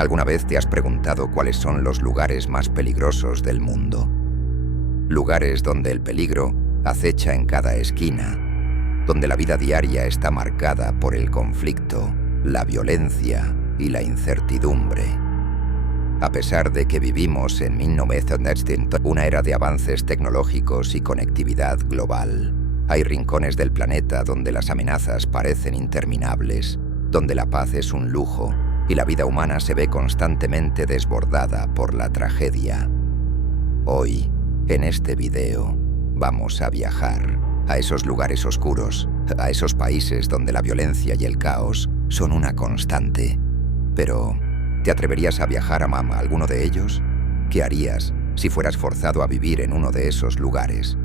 ¿Alguna vez te has preguntado cuáles son los lugares más peligrosos del mundo? Lugares donde el peligro acecha en cada esquina, donde la vida diaria está marcada por el conflicto, la violencia y la incertidumbre. A pesar de que vivimos en 1900, una era de avances tecnológicos y conectividad global, hay rincones del planeta donde las amenazas parecen interminables, donde la paz es un lujo y la vida humana se ve constantemente desbordada por la tragedia. Hoy, en este video, vamos a viajar a esos lugares oscuros, a esos países donde la violencia y el caos son una constante. Pero, ¿te atreverías a viajar a alguno de ellos? ¿Qué harías si fueras forzado a vivir en uno de esos lugares?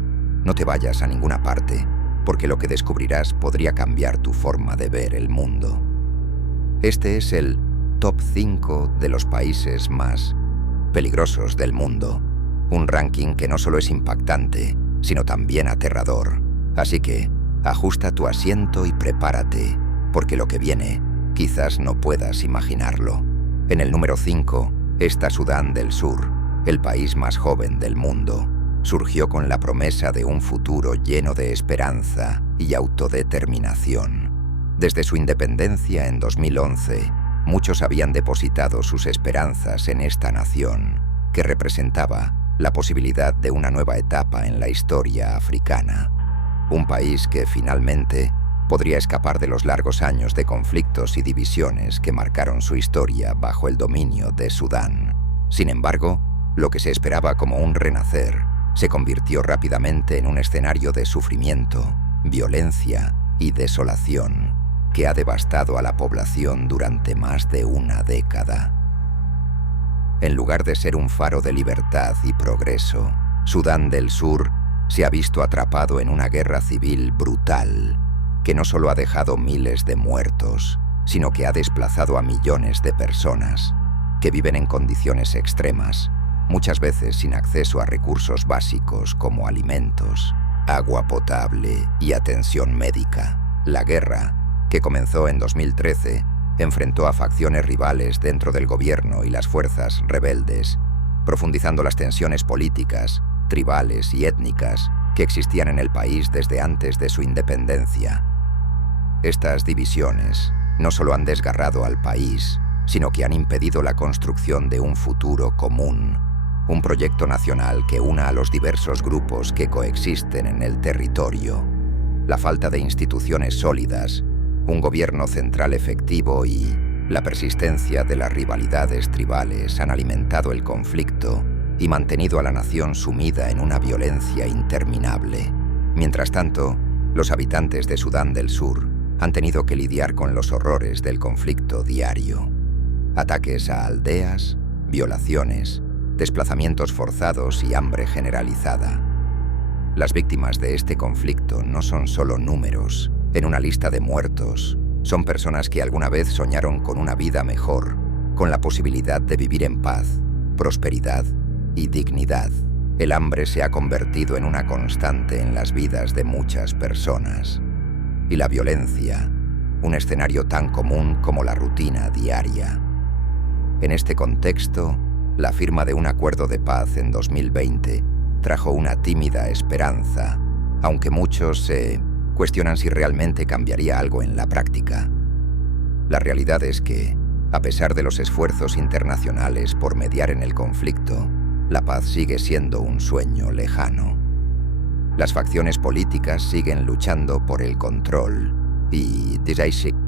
No te vayas a ninguna parte, porque lo que descubrirás podría cambiar tu forma de ver el mundo. Este es el Top 5 de los países más peligrosos del mundo. Un ranking que no solo es impactante, sino también aterrador. Así que, ajusta tu asiento y prepárate, porque lo que viene quizás no puedas imaginarlo. En el número 5 está Sudán del Sur, el país más joven del mundo. Surgió con la promesa de un futuro lleno de esperanza y autodeterminación. Desde su independencia en 2011, muchos habían depositado sus esperanzas en esta nación, que representaba la posibilidad de una nueva etapa en la historia africana. Un país que finalmente podría escapar de los largos años de conflictos y divisiones que marcaron su historia bajo el dominio de Sudán. Sin embargo, lo que se esperaba como un renacer se convirtió rápidamente en un escenario de sufrimiento, violencia y desolación que ha devastado a la población durante más de una década. En lugar de ser un faro de libertad y progreso, Sudán del Sur se ha visto atrapado en una guerra civil brutal que no solo ha dejado miles de muertos, sino que ha desplazado a millones de personas que viven en condiciones extremas, muchas veces sin acceso a recursos básicos como alimentos, agua potable y atención médica. La guerra, que comenzó en 2013, enfrentó a facciones rivales dentro del gobierno y las fuerzas rebeldes, profundizando las tensiones políticas, tribales y étnicas que existían en el país desde antes de su independencia. Estas divisiones no solo han desgarrado al país, sino que han impedido la construcción de un futuro común, un proyecto nacional que una a los diversos grupos que coexisten en el territorio. La falta de instituciones sólidas, un gobierno central efectivo y la persistencia de las rivalidades tribales han alimentado el conflicto y mantenido a la nación sumida en una violencia interminable. Mientras tanto, los habitantes de Sudán del Sur han tenido que lidiar con los horrores del conflicto diario. Ataques a aldeas, violaciones, desplazamientos forzados y hambre generalizada. Las víctimas de este conflicto no son solo números en una lista de muertos, son personas que alguna vez soñaron con una vida mejor, con la posibilidad de vivir en paz, prosperidad y dignidad. El hambre se ha convertido en una constante en las vidas de muchas personas. Y la violencia, un escenario tan común como la rutina diaria. En este contexto, la firma de un acuerdo de paz en 2020 trajo una tímida esperanza, aunque muchos se cuestionan si realmente cambiaría algo en la práctica. La realidad es que, a pesar de los esfuerzos internacionales por mediar en el conflicto, la paz sigue siendo un sueño lejano. Las facciones políticas siguen luchando por el control y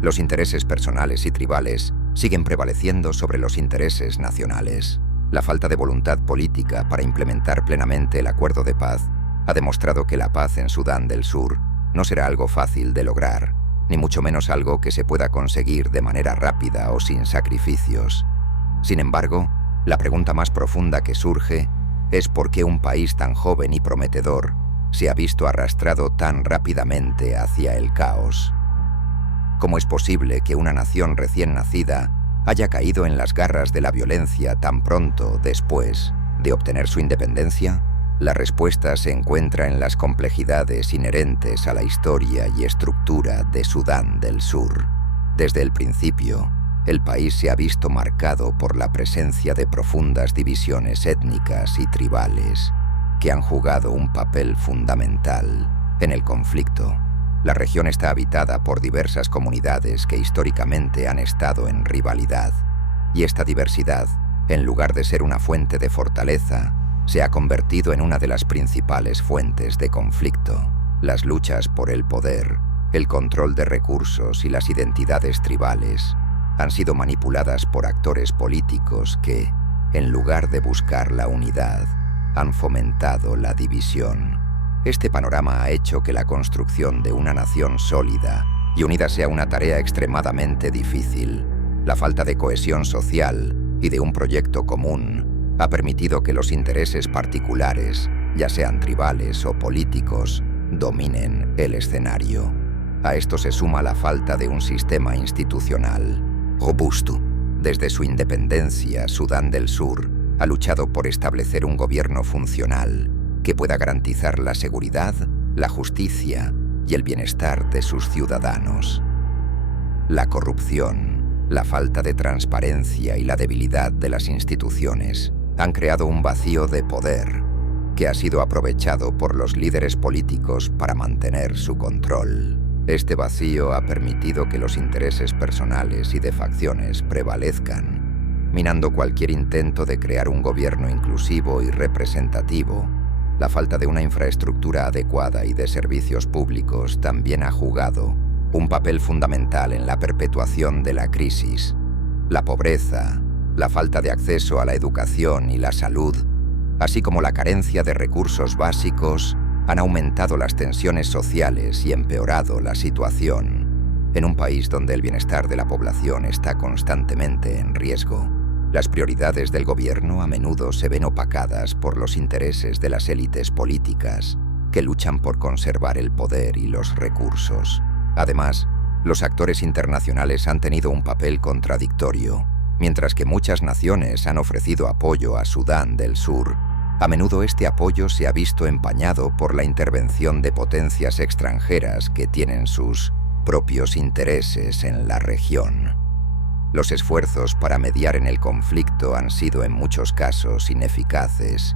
los intereses personales y tribales siguen prevaleciendo sobre los intereses nacionales. La falta de voluntad política para implementar plenamente el acuerdo de paz ha demostrado que la paz en Sudán del Sur no será algo fácil de lograr, ni mucho menos algo que se pueda conseguir de manera rápida o sin sacrificios. Sin embargo, la pregunta más profunda que surge es por qué un país tan joven y prometedor se ha visto arrastrado tan rápidamente hacia el caos. ¿Cómo es posible que una nación recién nacida haya caído en las garras de la violencia tan pronto después de obtener su independencia? La respuesta se encuentra en las complejidades inherentes a la historia y estructura de Sudán del Sur. Desde el principio, el país se ha visto marcado por la presencia de profundas divisiones étnicas y tribales que han jugado un papel fundamental en el conflicto. La región está habitada por diversas comunidades que históricamente han estado en rivalidad, y esta diversidad, en lugar de ser una fuente de fortaleza, se ha convertido en una de las principales fuentes de conflicto. Las luchas por el poder, el control de recursos y las identidades tribales han sido manipuladas por actores políticos que, en lugar de buscar la unidad, han fomentado la división. Este panorama ha hecho que la construcción de una nación sólida y unida sea una tarea extremadamente difícil. La falta de cohesión social y de un proyecto común ha permitido que los intereses particulares, ya sean tribales o políticos, dominen el escenario. A esto se suma la falta de un sistema institucional robusto. Desde su independencia, Sudán del Sur ha luchado por establecer un gobierno funcional que pueda garantizar la seguridad, la justicia y el bienestar de sus ciudadanos. La corrupción, la falta de transparencia y la debilidad de las instituciones han creado un vacío de poder que ha sido aprovechado por los líderes políticos para mantener su control. Este vacío ha permitido que los intereses personales y de facciones prevalezcan, minando cualquier intento de crear un gobierno inclusivo y representativo. La falta de una infraestructura adecuada y de servicios públicos también ha jugado un papel fundamental en la perpetuación de la crisis. La pobreza, la falta de acceso a la educación y la salud, así como la carencia de recursos básicos, han aumentado las tensiones sociales y empeorado la situación. En un país donde el bienestar de la población está constantemente en riesgo, las prioridades del gobierno a menudo se ven opacadas por los intereses de las élites políticas que luchan por conservar el poder y los recursos. Además, los actores internacionales han tenido un papel contradictorio. Mientras que muchas naciones han ofrecido apoyo a Sudán del Sur, a menudo este apoyo se ha visto empañado por la intervención de potencias extranjeras que tienen sus propios intereses en la región. Los esfuerzos para mediar en el conflicto han sido en muchos casos ineficaces,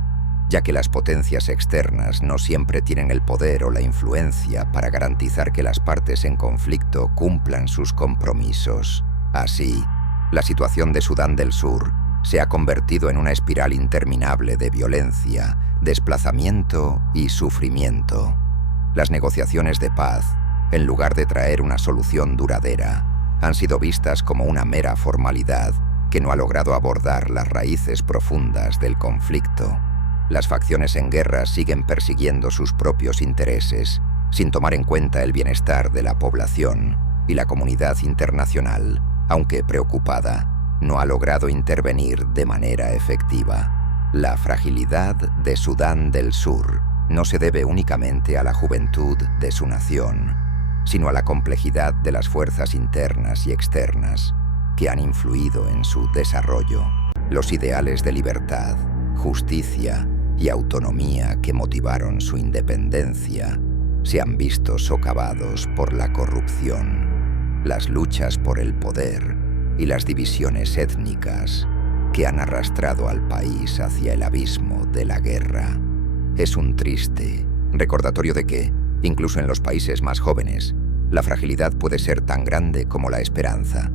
ya que las potencias externas no siempre tienen el poder o la influencia para garantizar que las partes en conflicto cumplan sus compromisos. Así, la situación de Sudán del Sur se ha convertido en una espiral interminable de violencia, desplazamiento y sufrimiento. Las negociaciones de paz, en lugar de traer una solución duradera, han sido vistas como una mera formalidad que no ha logrado abordar las raíces profundas del conflicto. Las facciones en guerra siguen persiguiendo sus propios intereses, sin tomar en cuenta el bienestar de la población, y la comunidad internacional, aunque preocupada, no ha logrado intervenir de manera efectiva. La fragilidad de Sudán del Sur no se debe únicamente a la juventud de su nación, sino a la complejidad de las fuerzas internas y externas que han influido en su desarrollo. Los ideales de libertad, justicia y autonomía que motivaron su independencia se han visto socavados por la corrupción, las luchas por el poder y las divisiones étnicas que han arrastrado al país hacia el abismo de la guerra. Es un triste recordatorio de que, incluso en los países más jóvenes, la fragilidad puede ser tan grande como la esperanza.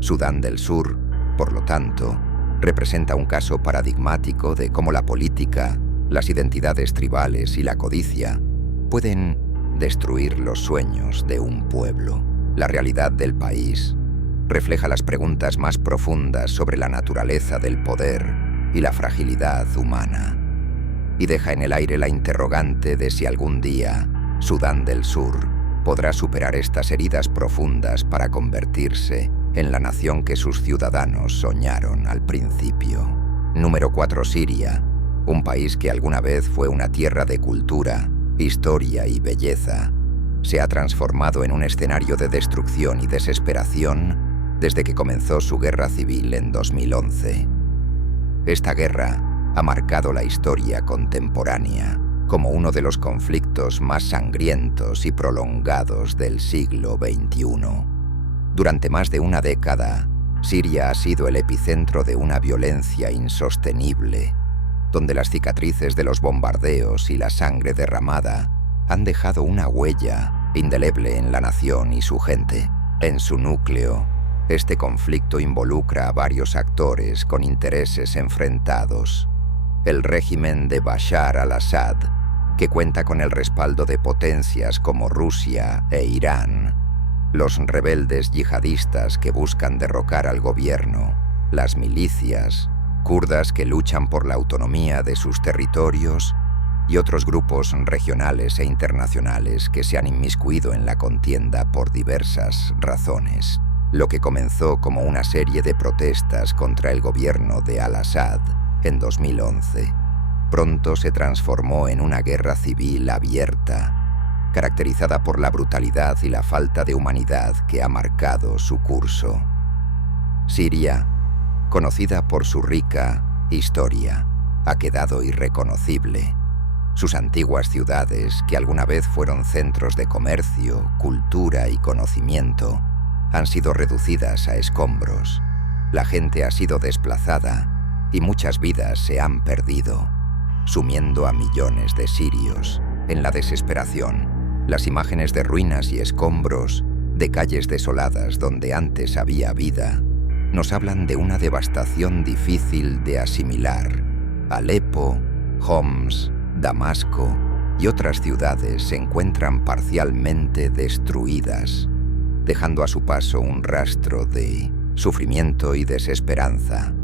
Sudán del Sur, por lo tanto, representa un caso paradigmático de cómo la política, las identidades tribales y la codicia pueden destruir los sueños de un pueblo. La realidad del país refleja las preguntas más profundas sobre la naturaleza del poder y la fragilidad humana, y deja en el aire la interrogante de si algún día Sudán del Sur podrá superar estas heridas profundas para convertirse en la nación que sus ciudadanos soñaron al principio. Número 4. Siria, un país que alguna vez fue una tierra de cultura, historia y belleza, se ha transformado en un escenario de destrucción y desesperación desde que comenzó su guerra civil en 2011. Esta guerra ha marcado la historia contemporánea como uno de los conflictos más sangrientos y prolongados del siglo XXI. Durante más de una década, Siria ha sido el epicentro de una violencia insostenible, donde las cicatrices de los bombardeos y la sangre derramada han dejado una huella indeleble en la nación y su gente. En su núcleo, este conflicto involucra a varios actores con intereses enfrentados. El régimen de Bashar al-Assad, que cuenta con el respaldo de potencias como Rusia e Irán, los rebeldes yihadistas que buscan derrocar al gobierno, las milicias kurdas que luchan por la autonomía de sus territorios y otros grupos regionales e internacionales que se han inmiscuido en la contienda por diversas razones. Lo que comenzó como una serie de protestas contra el gobierno de al-Assad en 2011, pronto se transformó en una guerra civil abierta, caracterizada por la brutalidad y la falta de humanidad que ha marcado su curso. Siria, conocida por su rica historia, ha quedado irreconocible. Sus antiguas ciudades, que alguna vez fueron centros de comercio, cultura y conocimiento, han sido reducidas a escombros. La gente ha sido desplazada y muchas vidas se han perdido, sumiendo a millones de sirios en la desesperación. Las imágenes de ruinas y escombros, de calles desoladas donde antes había vida, nos hablan de una devastación difícil de asimilar. Alepo, Homs, Damasco y otras ciudades se encuentran parcialmente destruidas, dejando a su paso un rastro de sufrimiento y desesperanza.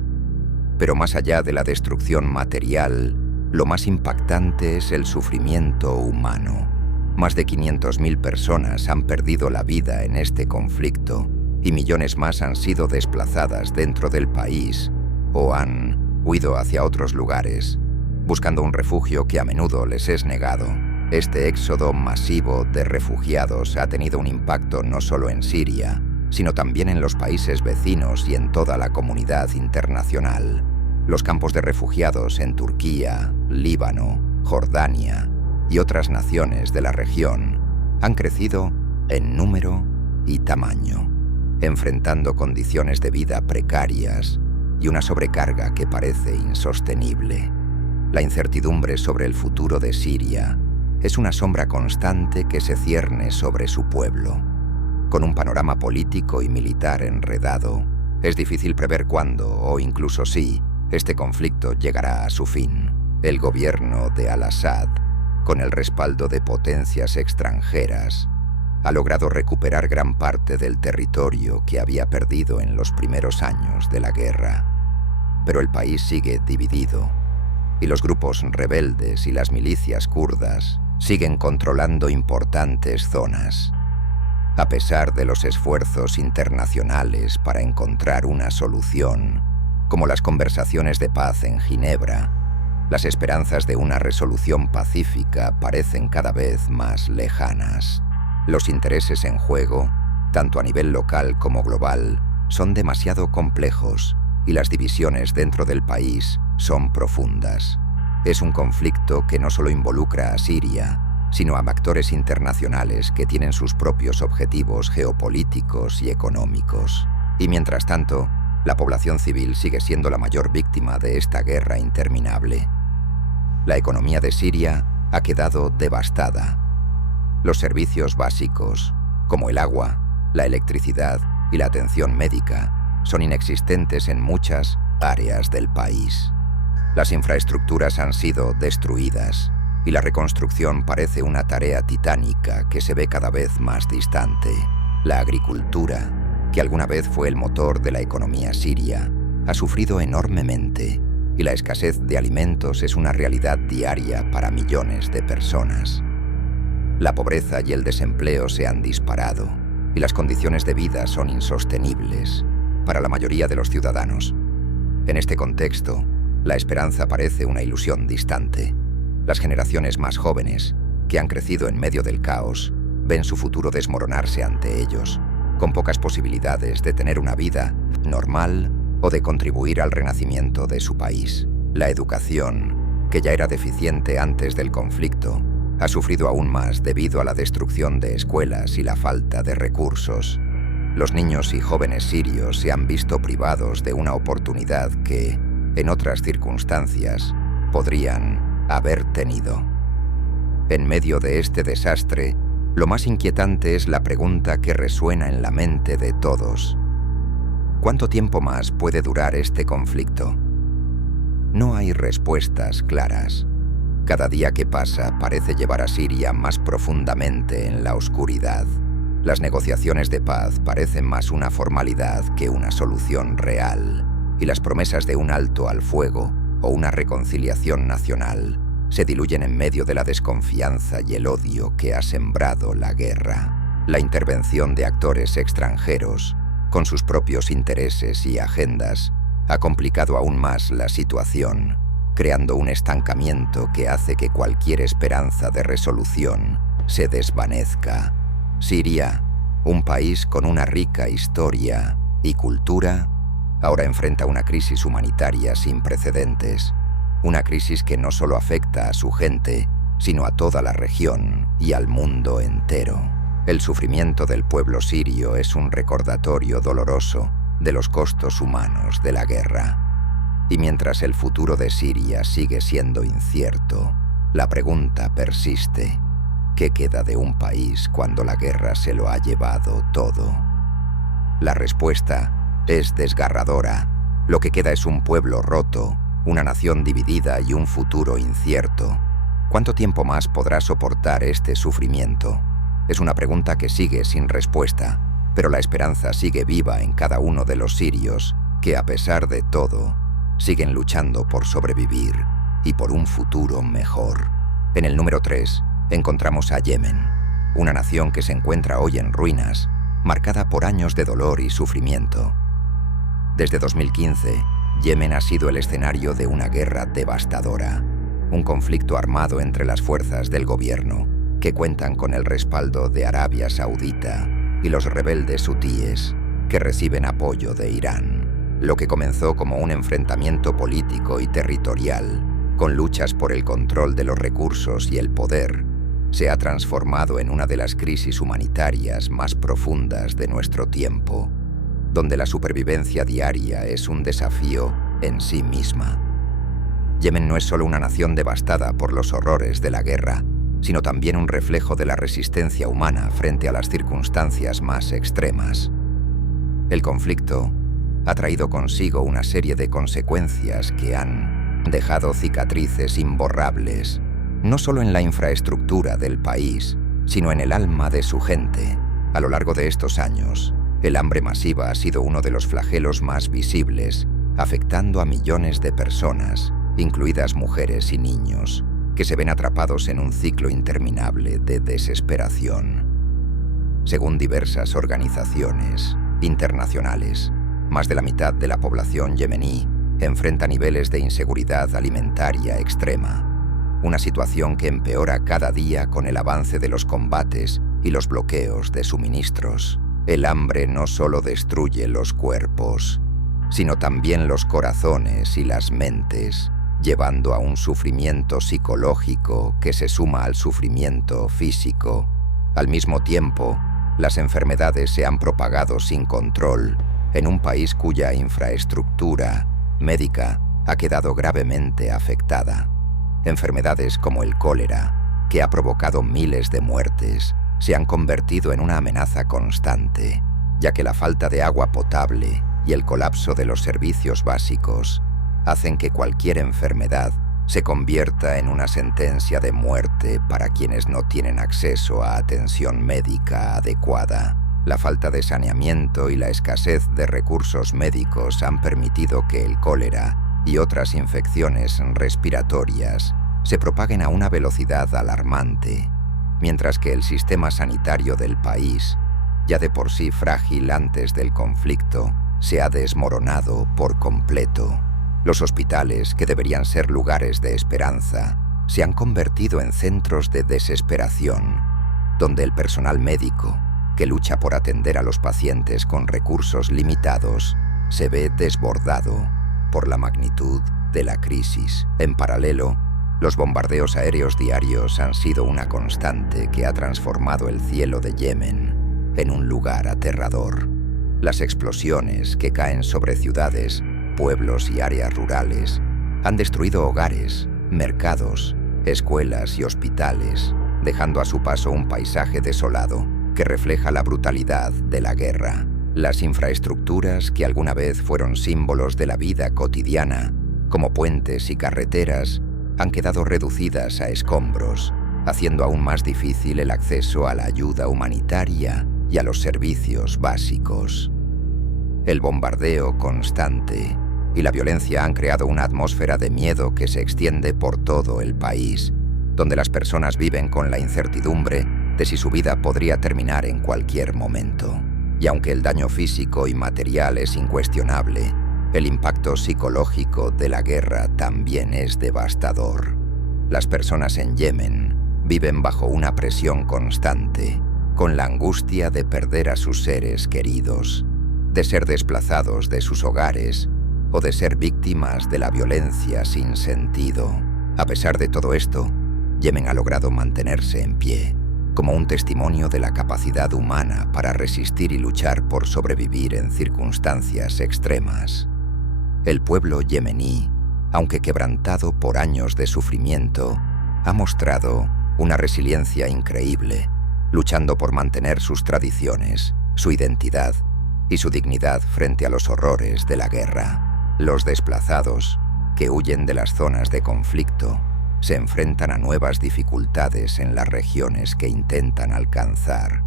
Pero más allá de la destrucción material, lo más impactante es el sufrimiento humano. Más de 500.000 personas han perdido la vida en este conflicto y millones más han sido desplazadas dentro del país o han huido hacia otros lugares, buscando un refugio que a menudo les es negado. Este éxodo masivo de refugiados ha tenido un impacto no solo en Siria, sino también en los países vecinos y en toda la comunidad internacional. Los campos de refugiados en Turquía, Líbano, Jordania y otras naciones de la región han crecido en número y tamaño, enfrentando condiciones de vida precarias y una sobrecarga que parece insostenible. La incertidumbre sobre el futuro de Siria es una sombra constante que se cierne sobre su pueblo. Con un panorama político y militar enredado, es difícil prever cuándo, o incluso si, este conflicto llegará a su fin. El gobierno de al-Assad, con el respaldo de potencias extranjeras, ha logrado recuperar gran parte del territorio que había perdido en los primeros años de la guerra. Pero el país sigue dividido, y los grupos rebeldes y las milicias kurdas siguen controlando importantes zonas. A pesar de los esfuerzos internacionales para encontrar una solución, como las conversaciones de paz en Ginebra, las esperanzas de una resolución pacífica parecen cada vez más lejanas. Los intereses en juego, tanto a nivel local como global, son demasiado complejos y las divisiones dentro del país son profundas. Es un conflicto que no solo involucra a Siria, sino a actores internacionales que tienen sus propios objetivos geopolíticos y económicos. Y mientras tanto, la población civil sigue siendo la mayor víctima de esta guerra interminable. La economía de Siria ha quedado devastada. Los servicios básicos, como el agua, la electricidad y la atención médica, son inexistentes en muchas áreas del país. Las infraestructuras han sido destruidas y la reconstrucción parece una tarea titánica que se ve cada vez más distante. La agricultura, que alguna vez fue el motor de la economía siria, ha sufrido enormemente y la escasez de alimentos es una realidad diaria para millones de personas. La pobreza y el desempleo se han disparado y las condiciones de vida son insostenibles para la mayoría de los ciudadanos. En este contexto, la esperanza parece una ilusión distante. Las generaciones más jóvenes, que han crecido en medio del caos, ven su futuro desmoronarse ante ellos, con pocas posibilidades de tener una vida normal o de contribuir al renacimiento de su país. La educación, que ya era deficiente antes del conflicto, ha sufrido aún más debido a la destrucción de escuelas y la falta de recursos. Los niños y jóvenes sirios se han visto privados de una oportunidad que, en otras circunstancias, podrían haber tenido. En medio de este desastre, lo más inquietante es la pregunta que resuena en la mente de todos. ¿Cuánto tiempo más puede durar este conflicto? No hay respuestas claras. Cada día que pasa parece llevar a Siria más profundamente en la oscuridad. Las negociaciones de paz parecen más una formalidad que una solución real, y las promesas de un alto al fuego o una reconciliación nacional se diluyen en medio de la desconfianza y el odio que ha sembrado la guerra. La intervención de actores extranjeros, con sus propios intereses y agendas, ha complicado aún más la situación, creando un estancamiento que hace que cualquier esperanza de resolución se desvanezca. Siria, un país con una rica historia y cultura, ahora enfrenta una crisis humanitaria sin precedentes. Una crisis que no solo afecta a su gente, sino a toda la región y al mundo entero. El sufrimiento del pueblo sirio es un recordatorio doloroso de los costos humanos de la guerra. Y mientras el futuro de Siria sigue siendo incierto, la pregunta persiste: ¿qué queda de un país cuando la guerra se lo ha llevado todo? La respuesta es desgarradora. Lo que queda es un pueblo roto, una nación dividida y un futuro incierto. ¿Cuánto tiempo más podrá soportar este sufrimiento? Es una pregunta que sigue sin respuesta, pero la esperanza sigue viva en cada uno de los sirios que, a pesar de todo, siguen luchando por sobrevivir y por un futuro mejor. En el número 3 encontramos a Yemen, una nación que se encuentra hoy en ruinas, marcada por años de dolor y sufrimiento. Desde 2015, Yemen ha sido el escenario de una guerra devastadora, un conflicto armado entre las fuerzas del gobierno, que cuentan con el respaldo de Arabia Saudita, y los rebeldes hutíes, que reciben apoyo de Irán. Lo que comenzó como un enfrentamiento político y territorial, con luchas por el control de los recursos y el poder, se ha transformado en una de las crisis humanitarias más profundas de nuestro tiempo, donde la supervivencia diaria es un desafío en sí misma. Yemen no es solo una nación devastada por los horrores de la guerra, sino también un reflejo de la resistencia humana frente a las circunstancias más extremas. El conflicto ha traído consigo una serie de consecuencias que han dejado cicatrices imborrables, no solo en la infraestructura del país, sino en el alma de su gente. A lo largo de estos años, el hambre masiva ha sido uno de los flagelos más visibles, afectando a millones de personas, incluidas mujeres y niños, que se ven atrapados en un ciclo interminable de desesperación. Según diversas organizaciones internacionales, más de la mitad de la población yemení enfrenta niveles de inseguridad alimentaria extrema, una situación que empeora cada día con el avance de los combates y los bloqueos de suministros. El hambre no solo destruye los cuerpos, sino también los corazones y las mentes, llevando a un sufrimiento psicológico que se suma al sufrimiento físico. Al mismo tiempo, las enfermedades se han propagado sin control en un país cuya infraestructura médica ha quedado gravemente afectada. Enfermedades como el cólera, que ha provocado miles de muertes, se han convertido en una amenaza constante, ya que la falta de agua potable y el colapso de los servicios básicos hacen que cualquier enfermedad se convierta en una sentencia de muerte para quienes no tienen acceso a atención médica adecuada. La falta de saneamiento y la escasez de recursos médicos han permitido que el cólera y otras infecciones respiratorias se propaguen a una velocidad alarmante, mientras que el sistema sanitario del país, ya de por sí frágil antes del conflicto, se ha desmoronado por completo. Los hospitales, que deberían ser lugares de esperanza, se han convertido en centros de desesperación, donde el personal médico, que lucha por atender a los pacientes con recursos limitados, se ve desbordado por la magnitud de la crisis. En paralelo, los bombardeos aéreos diarios han sido una constante que ha transformado el cielo de Yemen en un lugar aterrador. Las explosiones que caen sobre ciudades, pueblos y áreas rurales han destruido hogares, mercados, escuelas y hospitales, dejando a su paso un paisaje desolado que refleja la brutalidad de la guerra. Las infraestructuras que alguna vez fueron símbolos de la vida cotidiana, como puentes y carreteras, han quedado reducidas a escombros, haciendo aún más difícil el acceso a la ayuda humanitaria y a los servicios básicos. El bombardeo constante y la violencia han creado una atmósfera de miedo que se extiende por todo el país, donde las personas viven con la incertidumbre de si su vida podría terminar en cualquier momento. Y aunque el daño físico y material es incuestionable, el impacto psicológico de la guerra también es devastador. Las personas en Yemen viven bajo una presión constante, con la angustia de perder a sus seres queridos, de ser desplazados de sus hogares o de ser víctimas de la violencia sin sentido. A pesar de todo esto, Yemen ha logrado mantenerse en pie, como un testimonio de la capacidad humana para resistir y luchar por sobrevivir en circunstancias extremas. El pueblo yemení, aunque quebrantado por años de sufrimiento, ha mostrado una resiliencia increíble, luchando por mantener sus tradiciones, su identidad y su dignidad frente a los horrores de la guerra. Los desplazados, que huyen de las zonas de conflicto, se enfrentan a nuevas dificultades en las regiones que intentan alcanzar,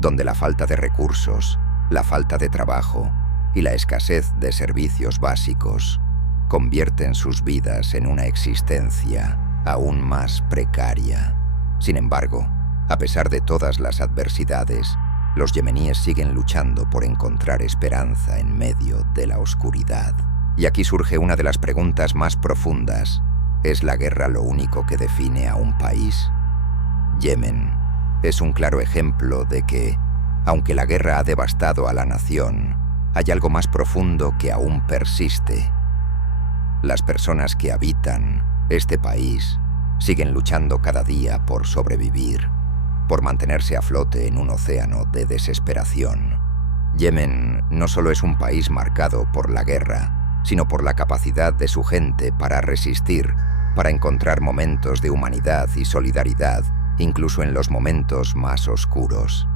donde la falta de recursos, la falta de trabajo y la escasez de servicios básicos convierten sus vidas en una existencia aún más precaria. Sin embargo, a pesar de todas las adversidades, los yemeníes siguen luchando por encontrar esperanza en medio de la oscuridad. Y aquí surge una de las preguntas más profundas. ¿Es la guerra lo único que define a un país? Yemen es un claro ejemplo de que, aunque la guerra ha devastado a la nación, hay algo más profundo que aún persiste. Las personas que habitan este país siguen luchando cada día por sobrevivir, por mantenerse a flote en un océano de desesperación. Yemen no solo es un país marcado por la guerra, sino por la capacidad de su gente para resistir, para encontrar momentos de humanidad y solidaridad, incluso en los momentos más oscuros.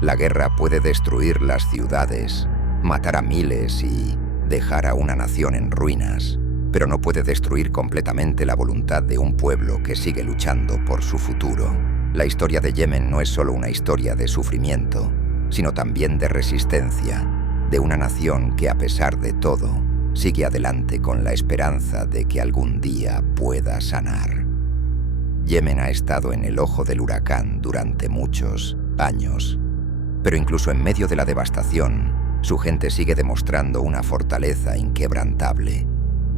La guerra puede destruir las ciudades, matar a miles y dejar a una nación en ruinas, pero no puede destruir completamente la voluntad de un pueblo que sigue luchando por su futuro. La historia de Yemen no es solo una historia de sufrimiento, sino también de resistencia, de una nación que, a pesar de todo, sigue adelante con la esperanza de que algún día pueda sanar. Yemen ha estado en el ojo del huracán durante muchos años, pero incluso en medio de la devastación, su gente sigue demostrando una fortaleza inquebrantable.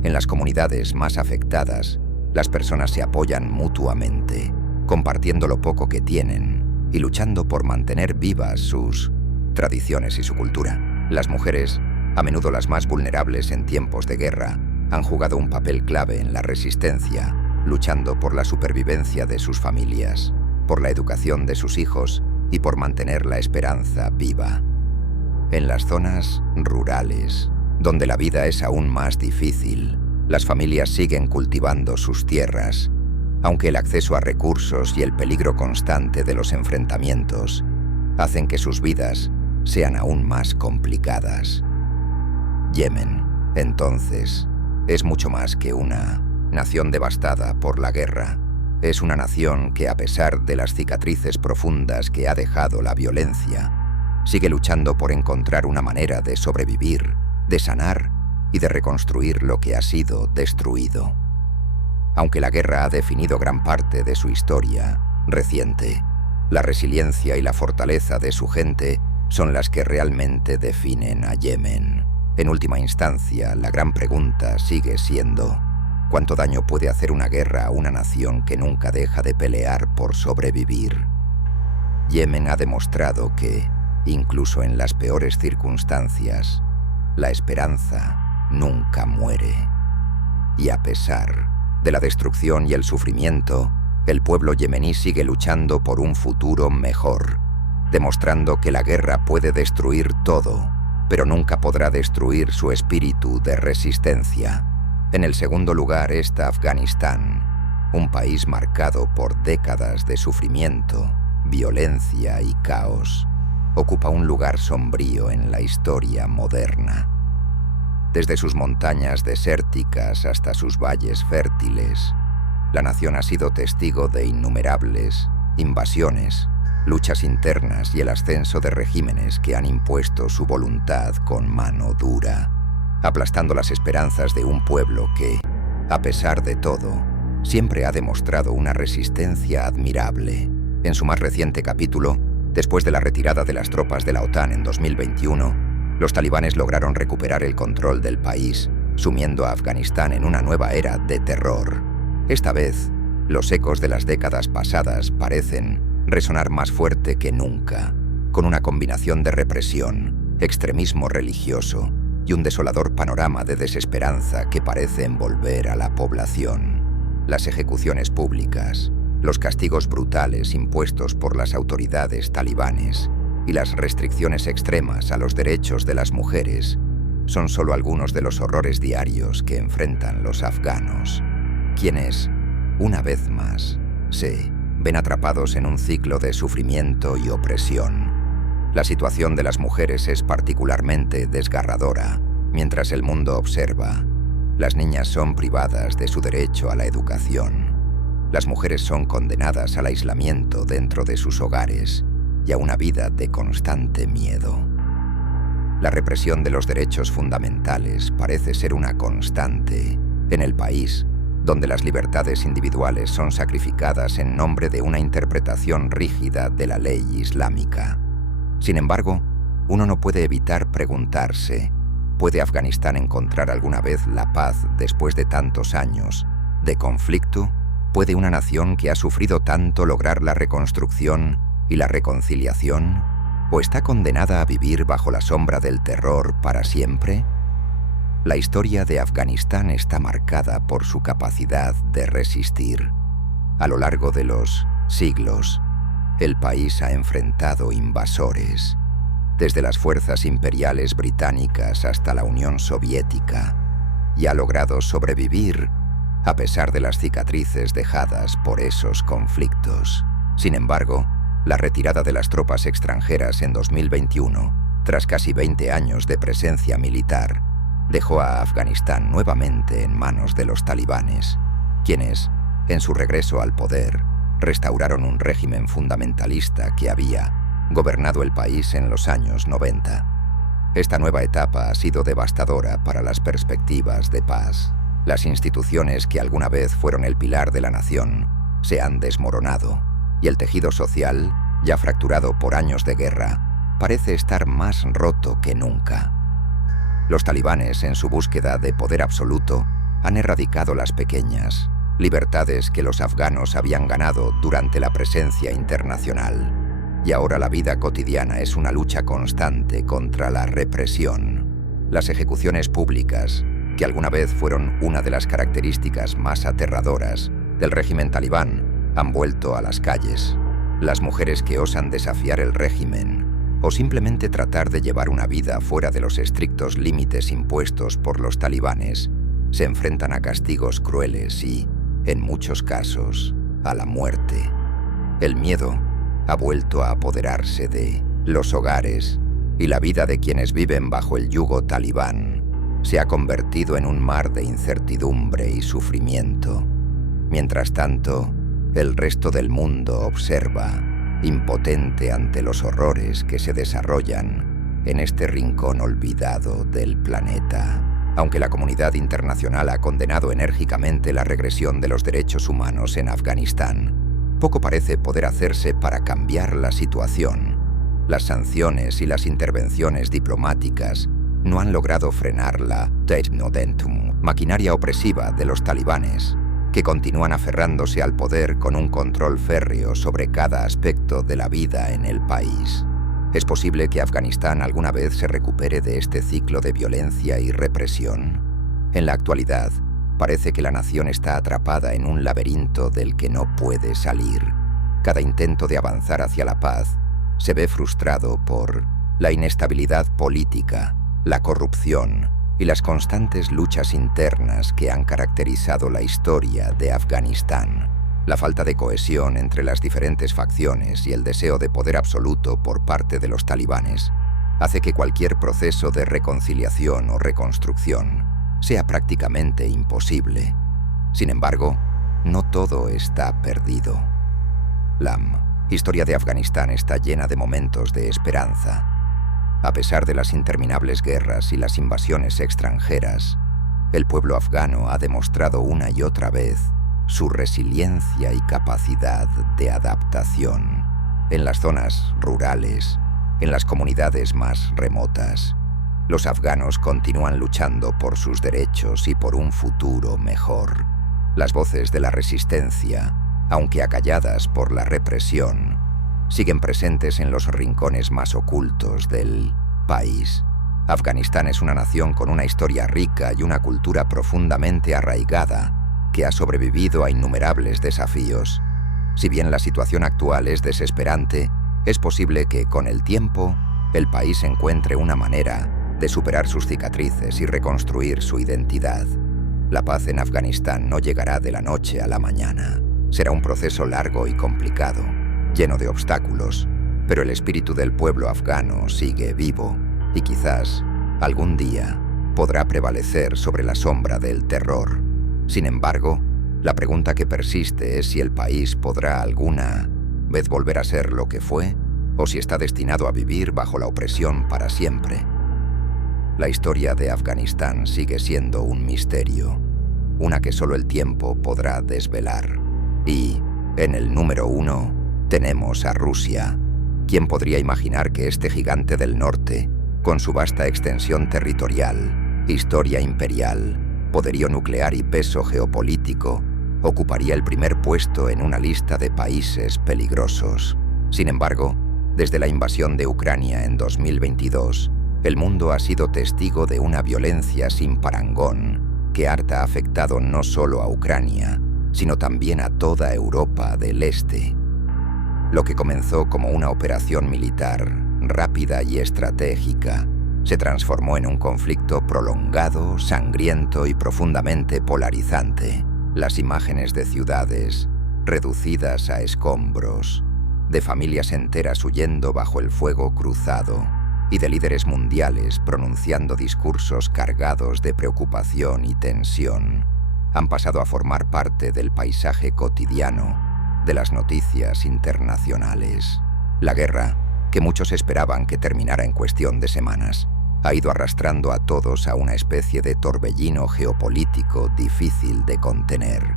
En las comunidades más afectadas, las personas se apoyan mutuamente, compartiendo lo poco que tienen y luchando por mantener vivas sus tradiciones y su cultura. Las mujeres, a menudo las más vulnerables en tiempos de guerra, han jugado un papel clave en la resistencia, luchando por la supervivencia de sus familias, por la educación de sus hijos y por mantener la esperanza viva. En las zonas rurales, donde la vida es aún más difícil, las familias siguen cultivando sus tierras, aunque el acceso a recursos y el peligro constante de los enfrentamientos hacen que sus vidas sean aún más complicadas. Yemen, entonces, es mucho más que una nación devastada por la guerra. Es una nación que, a pesar de las cicatrices profundas que ha dejado la violencia, sigue luchando por encontrar una manera de sobrevivir, de sanar y de reconstruir lo que ha sido destruido. Aunque la guerra ha definido gran parte de su historia reciente, la resiliencia y la fortaleza de su gente son las que realmente definen a Yemen. En última instancia, la gran pregunta sigue siendo: ¿cuánto daño puede hacer una guerra a una nación que nunca deja de pelear por sobrevivir? Yemen ha demostrado que, incluso en las peores circunstancias, la esperanza nunca muere. Y a pesar de la destrucción y el sufrimiento, el pueblo yemení sigue luchando por un futuro mejor, demostrando que la guerra puede destruir todo, pero nunca podrá destruir su espíritu de resistencia. En el segundo lugar está Afganistán, un país marcado por décadas de sufrimiento, violencia y caos. Ocupa un lugar sombrío en la historia moderna. Desde sus montañas desérticas hasta sus valles fértiles, la nación ha sido testigo de innumerables invasiones, luchas internas y el ascenso de regímenes que han impuesto su voluntad con mano dura, aplastando las esperanzas de un pueblo que, a pesar de todo, siempre ha demostrado una resistencia admirable. En su más reciente capítulo, después de la retirada de las tropas de la OTAN en 2021, los talibanes lograron recuperar el control del país, sumiendo a Afganistán en una nueva era de terror. Esta vez, los ecos de las décadas pasadas parecen resonar más fuerte que nunca, con una combinación de represión, extremismo religioso y un desolador panorama de desesperanza que parece envolver a la población. Las ejecuciones públicas, los castigos brutales impuestos por las autoridades talibanes y las restricciones extremas a los derechos de las mujeres son solo algunos de los horrores diarios que enfrentan los afganos, quienes, una vez más, se ven atrapados en un ciclo de sufrimiento y opresión. La situación de las mujeres es particularmente desgarradora. Mientras el mundo observa, las niñas son privadas de su derecho a la educación. Las mujeres son condenadas al aislamiento dentro de sus hogares y a una vida de constante miedo. La represión de los derechos fundamentales parece ser una constante en el país, donde las libertades individuales son sacrificadas en nombre de una interpretación rígida de la ley islámica. Sin embargo, uno no puede evitar preguntarse, ¿puede Afganistán encontrar alguna vez la paz después de tantos años de conflicto? ¿Puede una nación que ha sufrido tanto lograr la reconstrucción y la reconciliación? ¿O está condenada a vivir bajo la sombra del terror para siempre? La historia de Afganistán está marcada por su capacidad de resistir. A lo largo de los siglos, el país ha enfrentado invasores, desde las fuerzas imperiales británicas hasta la Unión Soviética, y ha logrado sobrevivir a pesar de las cicatrices dejadas por esos conflictos. Sin embargo, la retirada de las tropas extranjeras en 2021, tras casi 20 años de presencia militar, dejó a Afganistán nuevamente en manos de los talibanes, quienes, en su regreso al poder, restauraron un régimen fundamentalista que había gobernado el país en los años 90. Esta nueva etapa ha sido devastadora para las perspectivas de paz. Las instituciones que alguna vez fueron el pilar de la nación se han desmoronado, y el tejido social, ya fracturado por años de guerra, parece estar más roto que nunca. Los talibanes, en su búsqueda de poder absoluto, han erradicado las pequeñas libertades que los afganos habían ganado durante la presencia internacional, y ahora la vida cotidiana es una lucha constante contra la represión. Las ejecuciones públicas, que alguna vez fueron una de las características más aterradoras del régimen talibán, han vuelto a las calles. Las mujeres que osan desafiar el régimen o simplemente tratar de llevar una vida fuera de los estrictos límites impuestos por los talibanes se enfrentan a castigos crueles y, en muchos casos, a la muerte. El miedo ha vuelto a apoderarse de los hogares y la vida de quienes viven bajo el yugo talibán se ha convertido en un mar de incertidumbre y sufrimiento. Mientras tanto, el resto del mundo observa, impotente ante los horrores que se desarrollan en este rincón olvidado del planeta. Aunque la comunidad internacional ha condenado enérgicamente la regresión de los derechos humanos en Afganistán, poco parece poder hacerse para cambiar la situación. Las sanciones y las intervenciones diplomáticas no han logrado frenar la maquinaria opresiva de los talibanes, que continúan aferrándose al poder con un control férreo sobre cada aspecto de la vida en el país. ¿Es posible que Afganistán alguna vez se recupere de este ciclo de violencia y represión? En la actualidad, parece que la nación está atrapada en un laberinto del que no puede salir. Cada intento de avanzar hacia la paz se ve frustrado por La inestabilidad política, la corrupción y las constantes luchas internas que han caracterizado la historia de Afganistán, la falta de cohesión entre las diferentes facciones y el deseo de poder absoluto por parte de los talibanes, hace que cualquier proceso de reconciliación o reconstrucción sea prácticamente imposible. Sin embargo, no todo está perdido. La historia de Afganistán está llena de momentos de esperanza. A pesar de las interminables guerras y las invasiones extranjeras, el pueblo afgano ha demostrado una y otra vez su resiliencia y capacidad de adaptación. En las zonas rurales, en las comunidades más remotas, los afganos continúan luchando por sus derechos y por un futuro mejor. Las voces de la resistencia, aunque acalladas por la represión, siguen presentes en los rincones más ocultos del país. Afganistán es una nación con una historia rica y una cultura profundamente arraigada que ha sobrevivido a innumerables desafíos. Si bien la situación actual es desesperante, es posible que, con el tiempo, el país encuentre una manera de superar sus cicatrices y reconstruir su identidad. La paz en Afganistán no llegará de la noche a la mañana. Será un proceso largo y complicado, lleno de obstáculos, pero el espíritu del pueblo afgano sigue vivo y quizás, algún día, podrá prevalecer sobre la sombra del terror. Sin embargo, la pregunta que persiste es si el país podrá alguna vez volver a ser lo que fue, o si está destinado a vivir bajo la opresión para siempre. La historia de Afganistán sigue siendo un misterio, una que solo el tiempo podrá desvelar. Y, en el número 1, tenemos a Rusia. ¿Quién podría imaginar que este gigante del norte, con su vasta extensión territorial, historia imperial, poderío nuclear y peso geopolítico, ocuparía el primer puesto en una lista de países peligrosos? Sin embargo, desde la invasión de Ucrania en 2022, el mundo ha sido testigo de una violencia sin parangón que ha afectado no solo a Ucrania, sino también a toda Europa del Este. Lo que comenzó como una operación militar rápida y estratégica se transformó en un conflicto prolongado, sangriento y profundamente polarizante. Las imágenes de ciudades reducidas a escombros, de familias enteras huyendo bajo el fuego cruzado y de líderes mundiales pronunciando discursos cargados de preocupación y tensión, han pasado a formar parte del paisaje cotidiano de las noticias internacionales. La guerra, que muchos esperaban que terminara en cuestión de semanas, ha ido arrastrando a todos a una especie de torbellino geopolítico difícil de contener.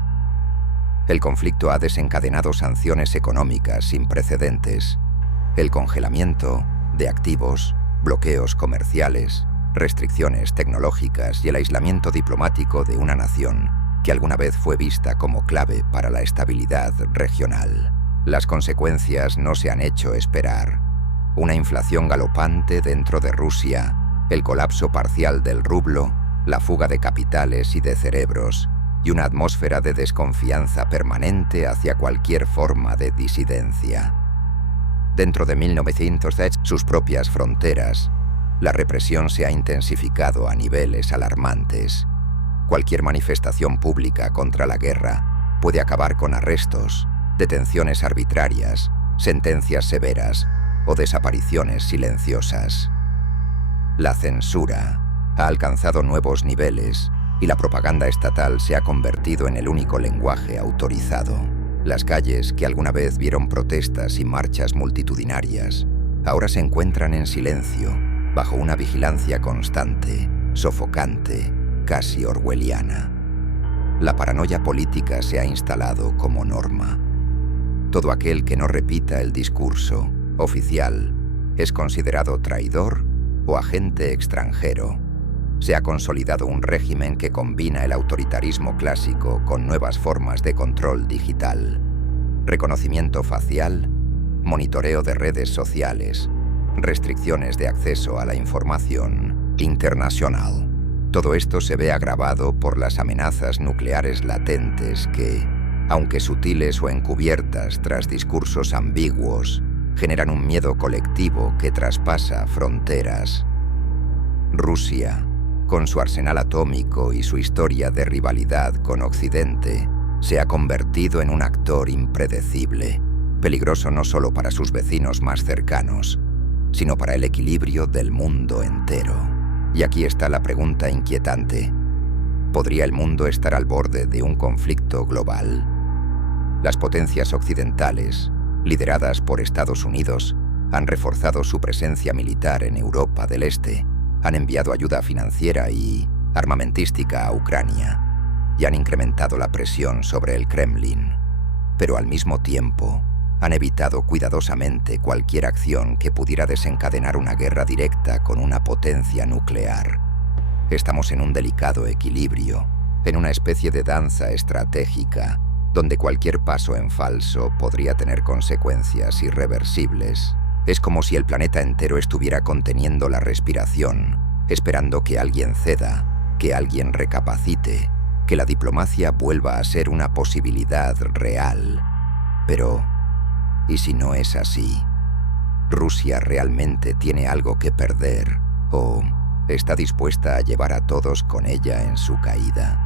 El conflicto ha desencadenado sanciones económicas sin precedentes, el congelamiento de activos, bloqueos comerciales, restricciones tecnológicas y el aislamiento diplomático de una nación que alguna vez fue vista como clave para la estabilidad regional. Las consecuencias no se han hecho esperar. Una inflación galopante dentro de Rusia, el colapso parcial del rublo, la fuga de capitales y de cerebros, y una atmósfera de desconfianza permanente hacia cualquier forma de disidencia. Dentro de 1910, sus propias fronteras, la represión se ha intensificado a niveles alarmantes. Cualquier manifestación pública contra la guerra puede acabar con arrestos, detenciones arbitrarias, sentencias severas o desapariciones silenciosas. La censura ha alcanzado nuevos niveles y la propaganda estatal se ha convertido en el único lenguaje autorizado. Las calles que alguna vez vieron protestas y marchas multitudinarias ahora se encuentran en silencio, bajo una vigilancia constante, sofocante, casi orwelliana. La paranoia política se ha instalado como norma. Todo aquel que no repita el discurso oficial es considerado traidor o agente extranjero. Se ha consolidado un régimen que combina el autoritarismo clásico con nuevas formas de control digital, reconocimiento facial, monitoreo de redes sociales, restricciones de acceso a la información internacional. Todo esto se ve agravado por las amenazas nucleares latentes que, aunque sutiles o encubiertas tras discursos ambiguos, generan un miedo colectivo que traspasa fronteras. Rusia, con su arsenal atómico y su historia de rivalidad con Occidente, se ha convertido en un actor impredecible, peligroso no solo para sus vecinos más cercanos, sino para el equilibrio del mundo entero. Y aquí está la pregunta inquietante. ¿Podría el mundo estar al borde de un conflicto global? Las potencias occidentales, lideradas por Estados Unidos, han reforzado su presencia militar en Europa del Este, han enviado ayuda financiera y armamentística a Ucrania y han incrementado la presión sobre el Kremlin, pero al mismo tiempo han evitado cuidadosamente cualquier acción que pudiera desencadenar una guerra directa con una potencia nuclear. Estamos en un delicado equilibrio, en una especie de danza estratégica, donde cualquier paso en falso podría tener consecuencias irreversibles. Es como si el planeta entero estuviera conteniendo la respiración, esperando que alguien ceda, que alguien recapacite, que la diplomacia vuelva a ser una posibilidad real. Pero, ¿y si no es así? ¿Rusia realmente tiene algo que perder o está dispuesta a llevar a todos con ella en su caída?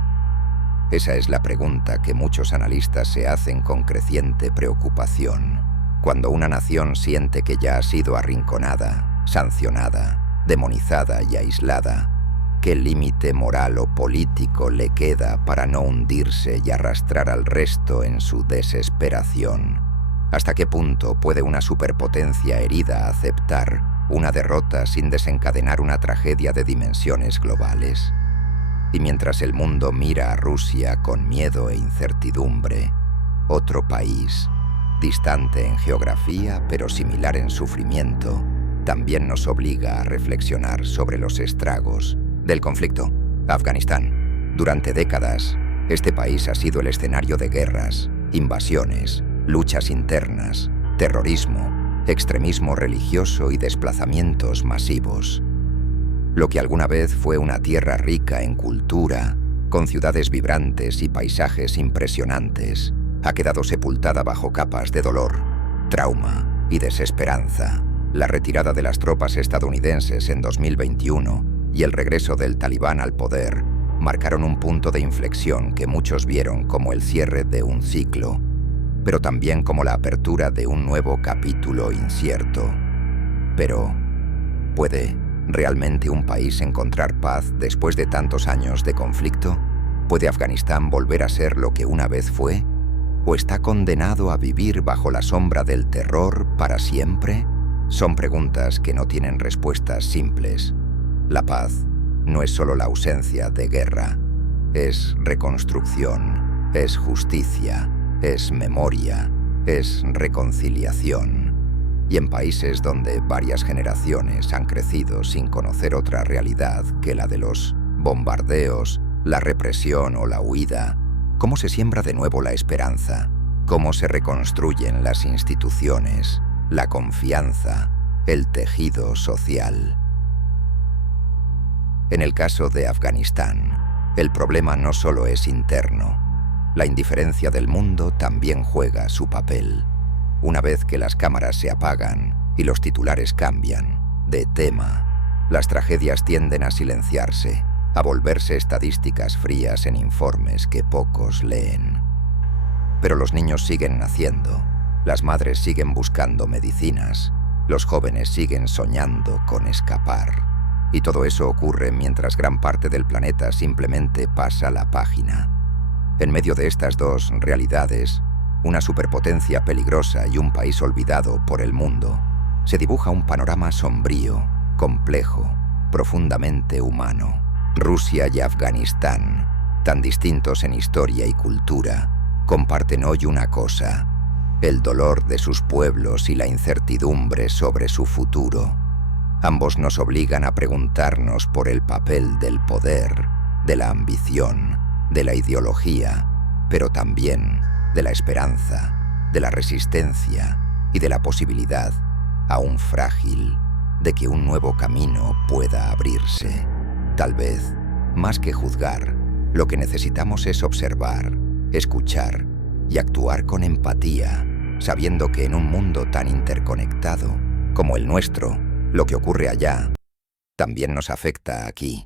Esa es la pregunta que muchos analistas se hacen con creciente preocupación. Cuando una nación siente que ya ha sido arrinconada, sancionada, demonizada y aislada, ¿qué límite moral o político le queda para no hundirse y arrastrar al resto en su desesperación? ¿Hasta qué punto puede una superpotencia herida aceptar una derrota sin desencadenar una tragedia de dimensiones globales? Y mientras el mundo mira a Rusia con miedo e incertidumbre, otro país, distante en geografía pero similar en sufrimiento, también nos obliga a reflexionar sobre los estragos del conflicto. Afganistán. Durante décadas, este país ha sido el escenario de guerras, invasiones, luchas internas, terrorismo, extremismo religioso y desplazamientos masivos. Lo que alguna vez fue una tierra rica en cultura, con ciudades vibrantes y paisajes impresionantes, ha quedado sepultada bajo capas de dolor, trauma y desesperanza. La retirada de las tropas estadounidenses en 2021 y el regreso del Talibán al poder marcaron un punto de inflexión que muchos vieron como el cierre de un ciclo, pero también como la apertura de un nuevo capítulo incierto. Pero, ¿puede realmente un país encontrar paz después de tantos años de conflicto? ¿Puede Afganistán volver a ser lo que una vez fue? ¿O está condenado a vivir bajo la sombra del terror para siempre? Son preguntas que no tienen respuestas simples. La paz no es solo la ausencia de guerra, es reconstrucción, es justicia, es memoria, es reconciliación. Y en países donde varias generaciones han crecido sin conocer otra realidad que la de los bombardeos, la represión o la huida, ¿cómo se siembra de nuevo la esperanza? ¿Cómo se reconstruyen las instituciones, la confianza, el tejido social? En el caso de Afganistán, el problema no solo es interno. La indiferencia del mundo también juega su papel. Una vez que las cámaras se apagan y los titulares cambian de tema, las tragedias tienden a silenciarse, a volverse estadísticas frías en informes que pocos leen. Pero los niños siguen naciendo, las madres siguen buscando medicinas, los jóvenes siguen soñando con escapar. Y todo eso ocurre mientras gran parte del planeta simplemente pasa la página. En medio de estas dos realidades, una superpotencia peligrosa y un país olvidado por el mundo, se dibuja un panorama sombrío, complejo, profundamente humano. Rusia y Afganistán, tan distintos en historia y cultura, comparten hoy una cosa: el dolor de sus pueblos y la incertidumbre sobre su futuro. Ambos nos obligan a preguntarnos por el papel del poder, de la ambición, de la ideología, pero también de la esperanza, de la resistencia y de la posibilidad, aún frágil, de que un nuevo camino pueda abrirse. Tal vez, más que juzgar, lo que necesitamos es observar, escuchar y actuar con empatía, sabiendo que en un mundo tan interconectado como el nuestro, lo que ocurre allá también nos afecta aquí.